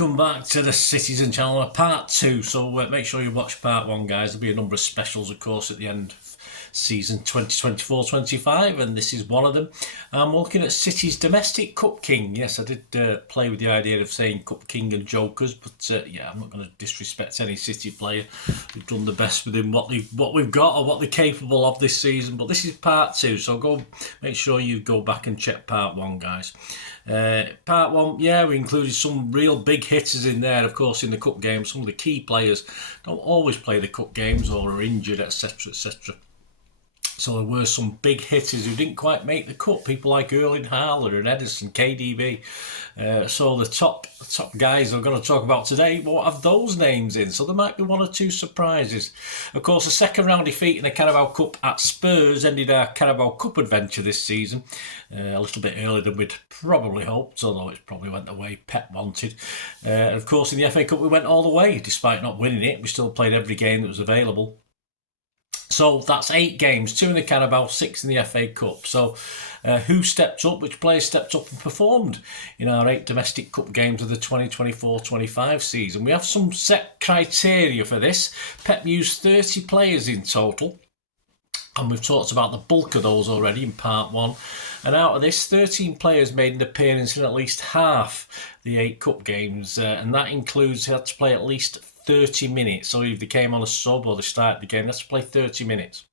welcome back to the Citizen channel, part 2. So make sure you watch part 1, guys. There'll be a number of specials, of course, at the end of season 2024-25, and this is one of them. I'm looking at City's domestic Cup King. Yes, I did play with the idea of saying Cup King and Jokers, but yeah, I'm not going to disrespect any City player. We've done the best within what we've got or what they're capable of this season. But this is part 2, so go make sure you go back and check part 1, guys. Part 1, yeah, we included some real big hitters in there, of course, in the Cup games. Some of the key players don't always play the Cup games or are injured, etc, etc. So there were some big hitters who didn't quite make the cut. People like Erling Haaland and Edison, KDB. So the top guys I'm going to talk about today won't have those names in. So there might be 1 or 2 surprises. Of course, a second round defeat in the Carabao Cup at Spurs ended our Carabao Cup adventure this season. A little bit earlier than we'd probably hoped, although it probably went the way Pep wanted. Of course, in the FA Cup we went all the way. Despite not winning it, we still played every game that was available. So that's 8 games, 2 in the Carabao, 6 in the FA Cup. So who stepped up, which players stepped up and performed in our 8 domestic cup games of the 2024-25 season? We have some set criteria for this. Pep used 30 players in total, and we've talked about the bulk of those already in part 1. And out of this, 13 players made an appearance in at least half the 8 cup games, and that includes they had to play at least 30 minutes. So if they came on a sub or they started the game, they had to play 30 minutes.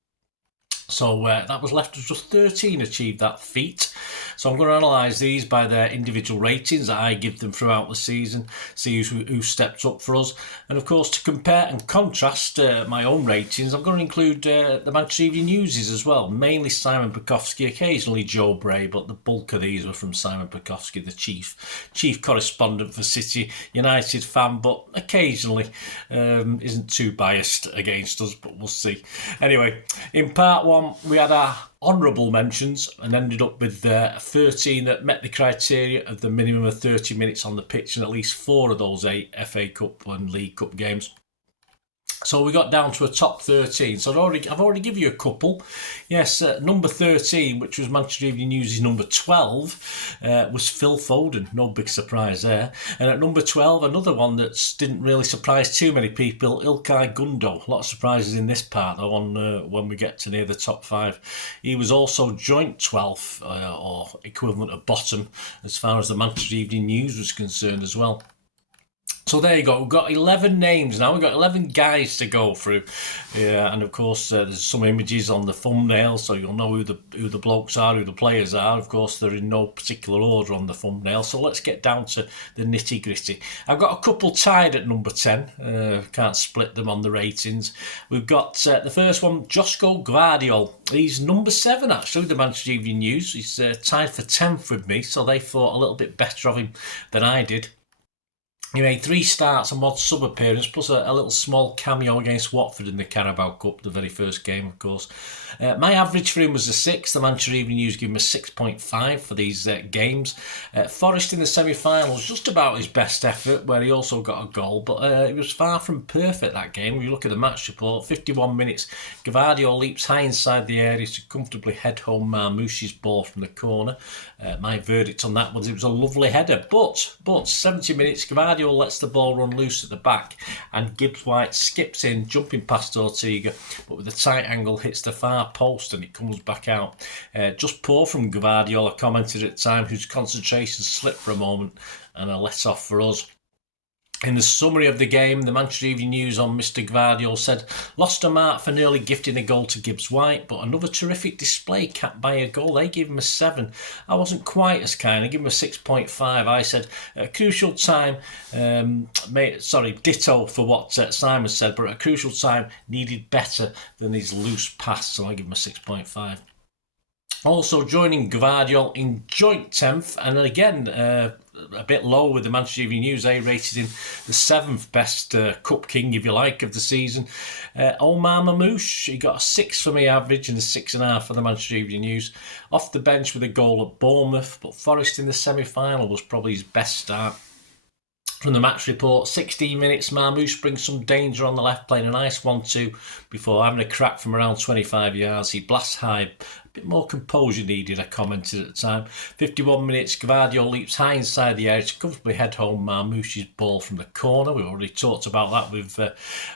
So that was left as just 13 achieved that feat. So I'm going to analyse these by their individual ratings that I give them throughout the season, see who stepped up for us. And of course, to compare and contrast my own ratings, I'm going to include the Manchester Evening Newses as well, mainly Simon Bukowski, occasionally Joe Bray, but the bulk of these were from Simon Bukowski, the chief correspondent for City United fan, but occasionally isn't too biased against us, but we'll see. Anyway, in part 1, we had our honourable mentions and ended up with 13 that met the criteria of the minimum of 30 minutes on the pitch and at least 4 of those 8 FA Cup and League Cup games. So we got down to a top 13. So I've already given you a couple. Yes, number 13, which was Manchester Evening News' number 12, was Phil Foden. No big surprise there. And at number 12, another one that didn't really surprise too many people, Ilkay Gundo. A lot of surprises in this part, though, when we get to near the top 5. He was also joint 12th, or equivalent of bottom, as far as the Manchester Evening News was concerned as well. So there you go, we've got 11 names now, we've got 11 guys to go through. And of course there's some images on the thumbnail, so you'll know who the blokes are, who the players are. Of course they're in no particular order on the thumbnail, so let's get down to the nitty gritty. I've got a couple tied at number 10, can't split them on the ratings. We've got the first one, Josko Gvardiol. He's number 7 actually, the Manchester Evening News. He's tied for 10th with me, so they thought a little bit better of him than I did. He made 3 starts and 1 sub-appearance, plus a little small cameo against Watford in the Carabao Cup, the very first game, of course. My average for him was a 6. The Manchester Evening News gave him a 6.5 for these games. Forest in the semi-finals, just about his best effort, where he also got a goal, but he was far from perfect that game. When you look at the match report, 51 minutes, Gvardiol leaps high inside the area to comfortably head home Marmoush's ball from the corner. My verdict on that was it was a lovely header, but 70 minutes, Gvardiol lets the ball run loose at the back, and Gibbs White skips in, jumping past Ortega, but with a tight angle hits the far post and it comes back out. Just poor from Gvardiol, I commented at the time, whose concentration slipped for a moment and a let off for us. In the summary of the game, the Manchester Evening News on Mr. Gvardiol said, lost a mark for nearly gifting a goal to Gibbs White, but another terrific display capped by a goal. They gave him a 7. I wasn't quite as kind. I gave him a 6.5. I said, at a crucial time, ditto for what Simon said, but at a crucial time, needed better than his loose pass, so I give him a 6.5. Also joining Gvardiol in joint 10th, and again, a bit low with the Manchester Evening News. They rated him the 7th best Cup King, if you like, of the season. Omar Mamouche, he got a 6 for me average and a 6.5 for the Manchester Evening News. Off the bench with a goal at Bournemouth, but Forest in the semi-final was probably his best start. From the match report, 16 minutes, Marmoush brings some danger on the left, playing a nice 1-2 before having a crack from around 25 yards. He blasts high, bit more composure needed, I commented at the time. 51 minutes, Gvardiol leaps high inside the area to comfortably head home Marmoush's ball from the corner. We already talked about that with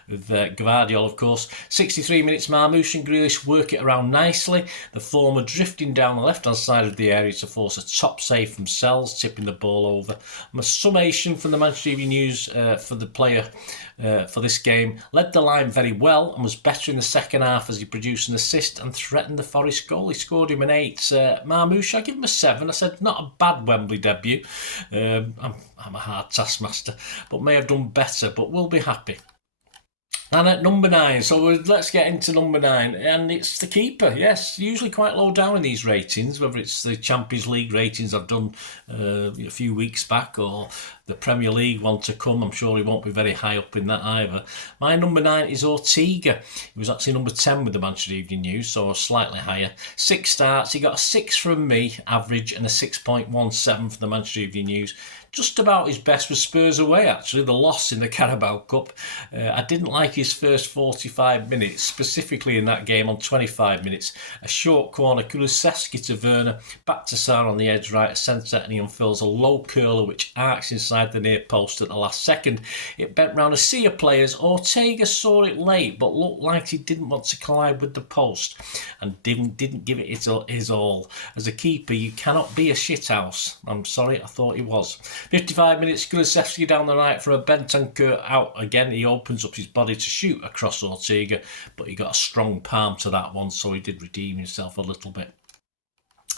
Gvardiol, of course. 63 minutes, Marmoush and Grealish work it around nicely. The former drifting down the left-hand side of the area to force a top save from Sells, tipping the ball over. A summation from the Manchester Evening News for the player for this game. Led the line very well and was better in the second half as he produced an assist and threatened the Forest goal. He scored him an 8. Marmoush, I give him a 7. I said, not a bad Wembley debut. I'm a hard taskmaster, but may have done better, but we'll be happy. And at number 9, so let's get into number 9, and it's the keeper. Yes, usually quite low down in these ratings, whether it's the Champions League ratings I've done a few weeks back or the Premier League one to come. I'm sure he won't be very high up in that either. My number 9 is Ortega. He was actually number 10 with the Manchester Evening News, so slightly higher. 6 starts, he got a 6 from me, average, and a 6.17 for the Manchester Evening News. Just about his best with Spurs away, actually, the loss in the Carabao Cup. I didn't like his first 45 minutes, specifically in that game on 25 minutes. A short corner, Kulusevski to Werner, back to Sarr on the edge right centre, and he unfurls a low curler which arcs inside the near post at the last second. It bent round a sea of players. Ortega saw it late, but looked like he didn't want to collide with the post and didn't give it his all. As a keeper, you cannot be a shithouse. I'm sorry, I thought he was. 55 minutes, Kulusevski down the right for a Bentancur out again. He opens up his body to shoot across Ortega, but he got a strong palm to that one, so he did redeem himself a little bit.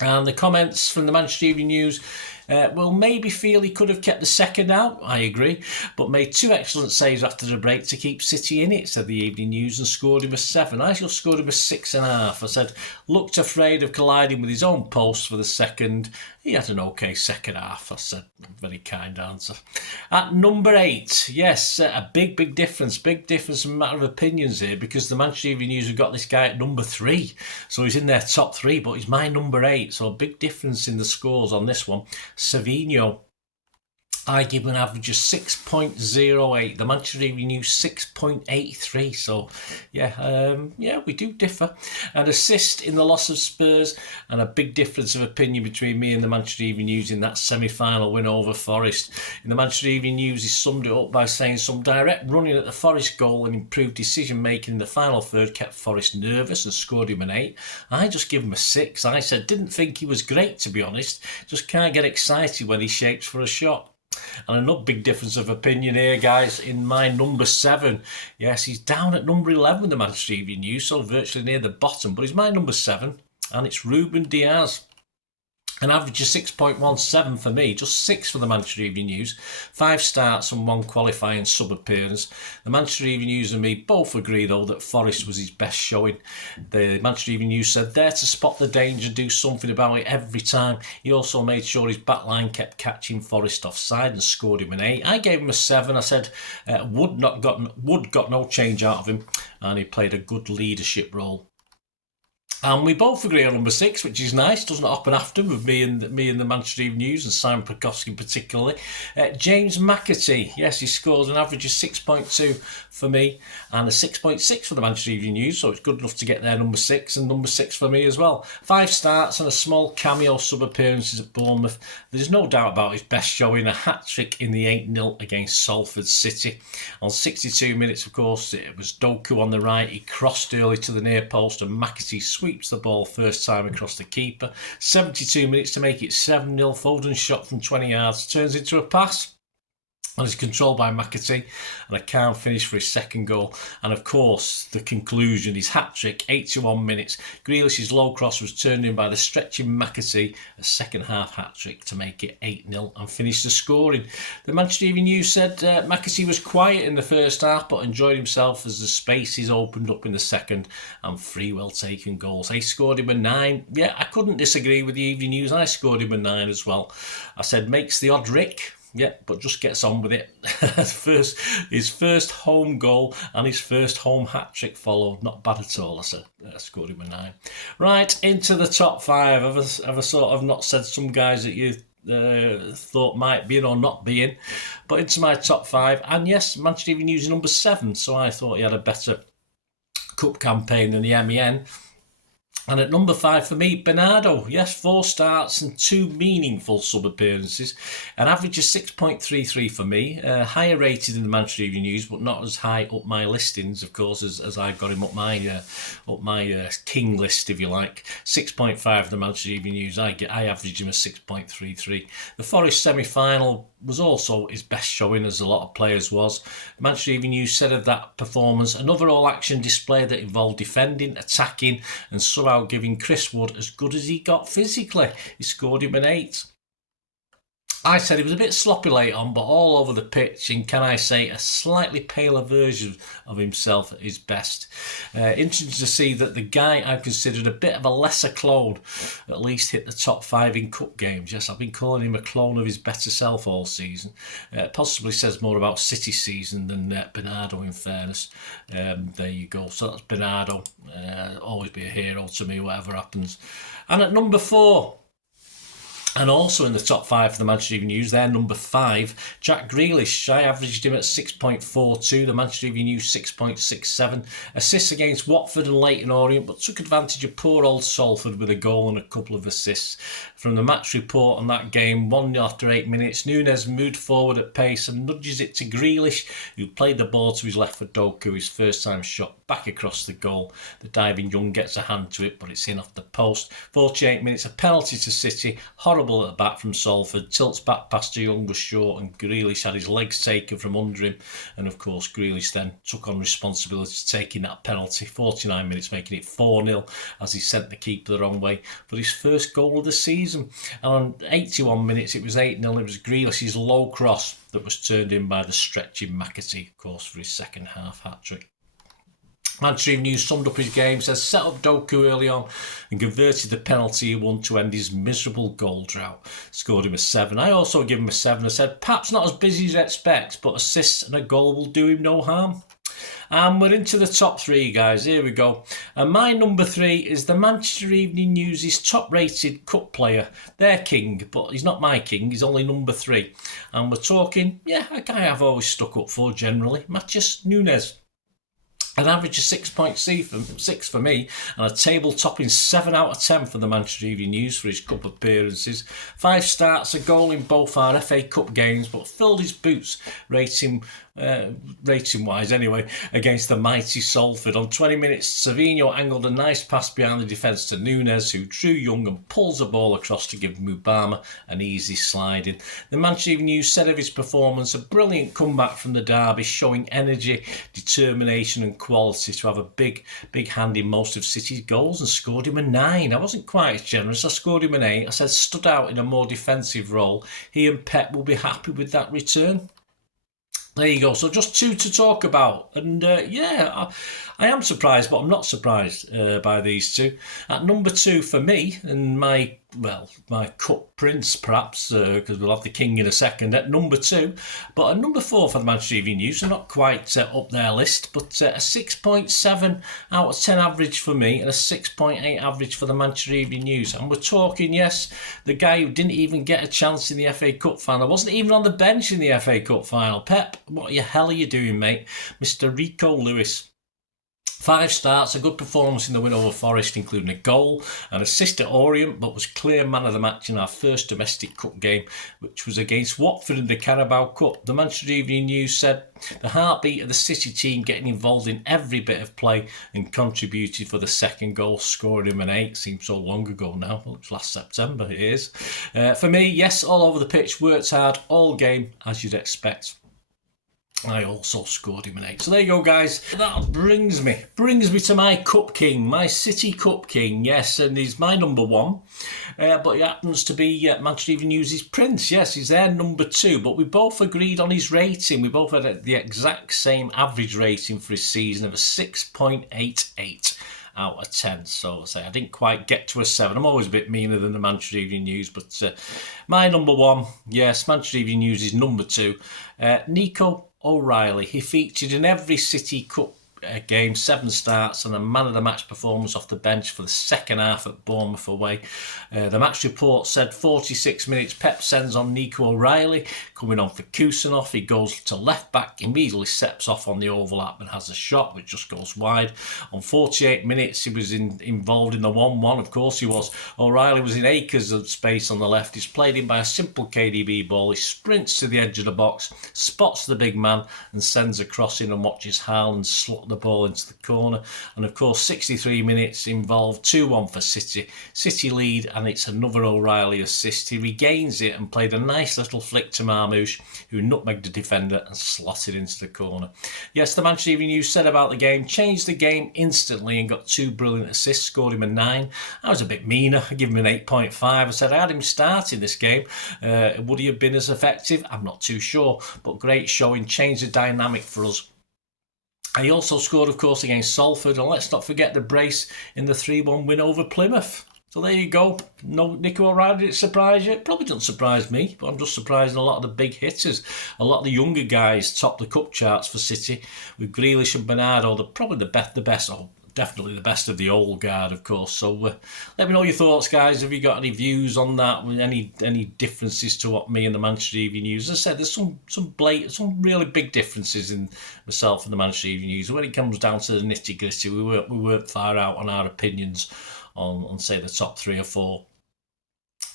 And the comments from the Manchester Evening News, well, maybe feel he could have kept the second out, I agree, but made 2 excellent saves after the break to keep City in it, said the Evening News, and scored him a 7. I shall scored him a 6.5. I said, looked afraid of colliding with his own post for the second. He had an okay second half, I said. Very kind answer. At number 8, yes, a big difference. Big difference in a matter of opinions here, because the Manchester Evening News have got this guy at number 3. So he's in their top 3, but he's my number 8. So a big difference in the scores on this one. Savinho, I give him an average of 6.08. The Manchester Evening News 6.83. So, yeah, we do differ. An assist in the loss of Spurs, and a big difference of opinion between me and the Manchester Evening News in that semi-final win over Forest. In the Manchester Evening News, he summed it up by saying some direct running at the Forest goal and improved decision-making in the final third kept Forest nervous and scored him an 8. I just give him a 6. I said, didn't think he was great, to be honest. Just can't get excited when he shapes for a shot. And another big difference of opinion here, guys, in my number 7. Yes, he's down at number 11 with the Manchester Evening News, so virtually near the bottom, but he's my number 7, and it's Ruben Diaz. An average of 6.17 for me, just 6 for the Manchester Evening News. 5 starts and 1 qualifying sub-appearance. The Manchester Evening News and me both agree, though, that Forest was his best showing. The Manchester Evening News said, there to spot the danger, do something about it every time. He also made sure his backline kept catching Forest offside and scored him an 8. I gave him a 7. I said, Wood got no change out of him, and he played a good leadership role. And we both agree on number 6, which is nice. Doesn't happen often with me and the Manchester Evening News and Simon Prokofsky particularly. James McAtee, yes, he scores an average of 6.2 for me and a 6.6 for the Manchester Evening News, so it's good enough to get there number 6, and number 6 for me as well. 5 starts and a small cameo sub-appearances at Bournemouth. There's no doubt about his best showing, a hat-trick in the 8-0 against Salford City. On 62 minutes, of course, it was Doku on the right. He crossed early to the near post and McAtee sweeps the ball first time across the keeper. 72 minutes to make it 7-0. Foden's shot from 20 yards turns into a pass and is controlled by McAtee, and a calm finish for his second goal. And of course, the conclusion, his hat-trick, 81 minutes. Grealish's low cross was turned in by the stretching McAtee, a second-half hat-trick to make it 8-0 and finish the scoring. The Manchester Evening News said McAtee was quiet in the first half, but enjoyed himself as the spaces opened up in the second, and 3 well-taken goals. I scored him a 9. Yeah, I couldn't disagree with the Evening News. I scored him a 9 as well. I said, makes the odd Rick. Yeah, but just gets on with it. His first home goal and his first home hat-trick followed. Not bad at all, I said. I scored him a 9. Right, into the top 5. Have I sort of not said some guys that you thought might be in or not be in? But into my top 5. And yes, Manchester Evening News is number 7, so I thought he had a better cup campaign than the MEN. And at number 5 for me, Bernardo. Yes, 4 starts and 2 meaningful sub-appearances. An average of 6.33 for me. Higher rated in the Manchester Evening News, but not as high up my listings, of course, as I've got him up my king list, if you like. 6.5 the Manchester Evening News. I average him at 6.33. The Forest semi-final was also his best showing, as a lot of players was. Manchester Evening News said of that performance, another all-action display that involved defending, attacking, and somehow giving Chris Wood as good as he got physically. He scored him an 8. I said he was a bit sloppy late on, but all over the pitch, and can I say, a slightly paler version of himself at his best. Interesting to see that the guy I considered a bit of a lesser clone at least hit the top 5 in cup games. Yes, I've been calling him a clone of his better self all season. Possibly says more about City's season than Bernardo, in fairness. There you go. So that's Bernardo. Always be a hero to me, whatever happens. And at number 4... and also in the top 5 for the Manchester Evening News, they're number 5, Jack Grealish. I averaged him at 6.42, the Manchester Evening News 6.67. Assists against Watford and Leyton Orient, but took advantage of poor old Salford with a goal and a couple of assists. From the match report on that game, 1-0 after 8 minutes, Nunes moved forward at pace and nudges it to Grealish, who played the ball to his left for Doku, his first time shot back across the goal. The diving young gets a hand to it, but it's in off the post. 48 minutes, a penalty to City. Horrible at the back from Salford. Tilts back past De Jong was short, and Grealish had his legs taken from under him. And of course, Grealish then took on responsibility for taking that penalty. 49 minutes, making it 4-0 as he sent the keeper the wrong way for his first goal of the season. And on 81 minutes, it was 8-0. It was Grealish's low cross that was turned in by the stretching McAtee, of course, for his second half hat-trick. Manchester Evening News summed up his game, says set up Doku early on and converted the penalty he won to end his miserable goal drought. Scored him a 7. I also give him a 7. I said perhaps not as busy as you expect, but assists and a goal will do him no harm. And we're into the top 3, guys. Here we go. And my number 3 is the Manchester Evening News' top-rated cup player. Their king, but he's not my king. He's only number 3. And we're talking, a guy I've always stuck up for generally, Matheus Nunes. An average of 6.6 for me, and a table-topping 7 out of 10 for the Manchester Evening News for his cup appearances. 5 starts, a goal in both our FA Cup games, but filled his boots rating-wise anyway, against the mighty Salford. On 20 minutes, Savinho angled a nice pass behind the defence to Nunes, who drew young and pulls the ball across to give Mubama an easy sliding. The Manchester Evening News said of his performance, a brilliant comeback from the derby, showing energy, determination and quality to have a big hand in most of City's goals, and scored him a 9. I wasn't quite as generous. I scored him an 8. I said stood out in a more defensive role. He and Pep will be happy with that return. There you go. So just 2 to talk about. And I am surprised, but I'm not surprised by these 2. At number 2 for me, and my cup prince perhaps, because we'll have the king in a second, at number 2. But at number 4 for the Manchester Evening News, so not quite up their list, but a 6.7 out of 10 average for me and a 6.8 average for the Manchester Evening News. And we're talking, yes, the guy who didn't even get a chance in the FA Cup final, wasn't even on the bench in the FA Cup final. Pep, what the hell are you doing, mate? Mr. Rico Lewis. 5 starts, a good performance in the win over Forest, including a goal, an assist at Orient, but was clear man of the match in our first domestic cup game, which was against Watford in the Carabao Cup. The Manchester Evening News said the heartbeat of the City team, getting involved in every bit of play and contributed for the second goal, scoring him an 8. Seems so long ago now. Well, it was last September, it is. For me, yes, all over the pitch, worked hard all game, as you'd expect. I also scored him an 8. So there you go, guys. That brings me to my Cup King, my City Cup King. Yes, and he's my number 1. But he happens to be Manchester Evening News' Prince. Yes, he's their number 2. But we both agreed on his rating. We both had the exact same average rating for his season of a 6.88 out of 10. So I didn't quite get to a 7. I'm always a bit meaner than the Manchester Evening News, but my number 1, yes, Manchester Evening News is number 2. Nico O'Reilly. He featured in every City Cup game, 7 starts and a man of the match performance off the bench for the second half at Bournemouth away. The match report said 46 minutes, Pep sends on Nico O'Reilly, coming on for Kusanov. He goes to left back, immediately steps off on the overlap and has a shot which just goes wide. On 48 minutes, he was involved in the 1-1. Of course he was. O'Reilly was in acres of space on the left. He's played in by a simple KDB ball. He sprints to the edge of the box, spots the big man and sends a cross in, and watches Haaland slot the ball into the corner. And of course 63 minutes involved 2-1 for City. City lead, and it's another O'Reilly assist. He regains it and played a nice little flick to Marmouche, who nutmegged the defender and slotted into the corner. Yes, the Manchester Evening News said about the game, changed the game instantly and got 2 brilliant assists, scored him a 9. I was a bit meaner, I give him an 8.5. I said I had him start in this game. Would he have been as effective? I'm not too sure, but great showing, changed the dynamic for us. He also scored, of course, against Salford, and let's not forget the brace in the 3-1 win over Plymouth. So there you go. No, Nico O'Reilly, did it surprise you? It probably doesn't surprise me, but I'm just surprised a lot of the big hitters. A lot of the younger guys top the cup charts for City, with Grealish and Bernardo, probably the best, definitely the best of the old guard, of course. So let me know your thoughts, guys. Have you got any views on that? Any differences to what me and the Manchester Evening News? As I said, there's some really big differences in myself and the Manchester Evening News. When it comes down to the nitty gritty, we weren't far out on our opinions on say the top 3 or 4.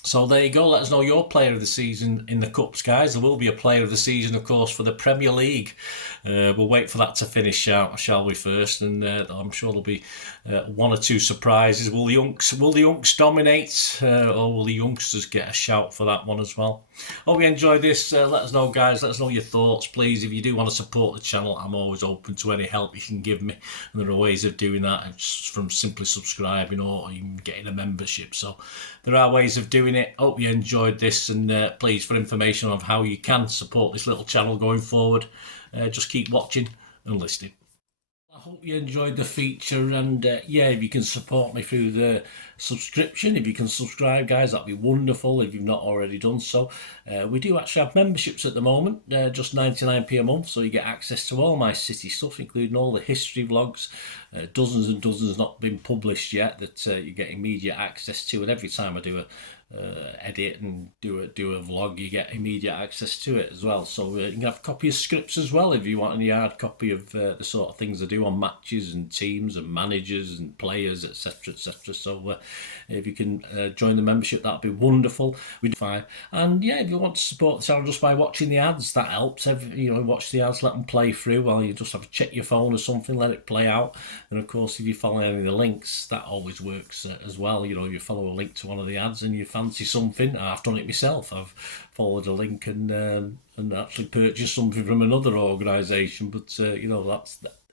So there you go. Let us know your player of the season in the Cups, guys. There will be a player of the season, of course, for the Premier League. We'll wait for that to finish out, shall we, first? And I'm sure there'll be 1 or 2 surprises. Will the Unks dominate, or will the youngsters get a shout for that one as well? Hope you enjoyed this. Let us know, guys. Let us know your thoughts, please. If you do want to support the channel, I'm always open to any help you can give me. And there are ways of doing that, just from simply subscribing or even getting a membership. So there are ways of doing it. Hope you enjoyed this, and please, for information on how you can support this little channel going forward, just keep watching and listening. I hope you enjoyed the feature, and yeah, if you can support me through the subscription, if you can subscribe, guys, that'd be wonderful if you've not already done so. We do actually have memberships at the moment, just 99p a month, so you get access to all my City stuff, including all the history vlogs, dozens and dozens not been published yet, that you get immediate access to, and every time I do a edit and do a vlog, you get immediate access to it as well. So you can have a copy of scripts as well if you want any hard copy of the sort of things I do on matches and teams and managers and players, etc, etc. So if you can join the membership, that'd be wonderful. We'd fine. And yeah, if you want to support the channel just by watching the ads, that helps. Watch the ads, let them play through while you just have to check your phone or something, let it play out. And of course, if you follow any of the links, that always works as well. You follow a link to one of the ads and you fancy something. I've done it myself. I've followed a link and actually purchased something from another organisation. But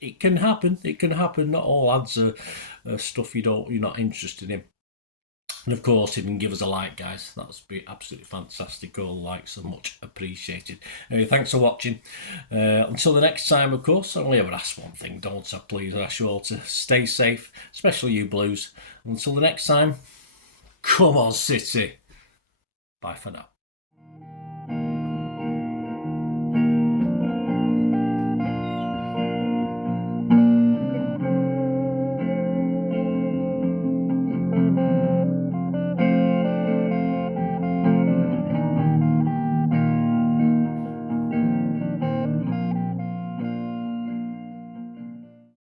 it can happen. It can happen. Not all ads are stuff you're not interested in. And of course, if you can give us a like, guys, that would be absolutely fantastic. All likes are much appreciated. Anyway, thanks for watching. Until the next time, of course, I only ever ask one thing, don't I? Please, I ask you all to stay safe, especially you Blues. Until the next time, come on, City. Bye for now.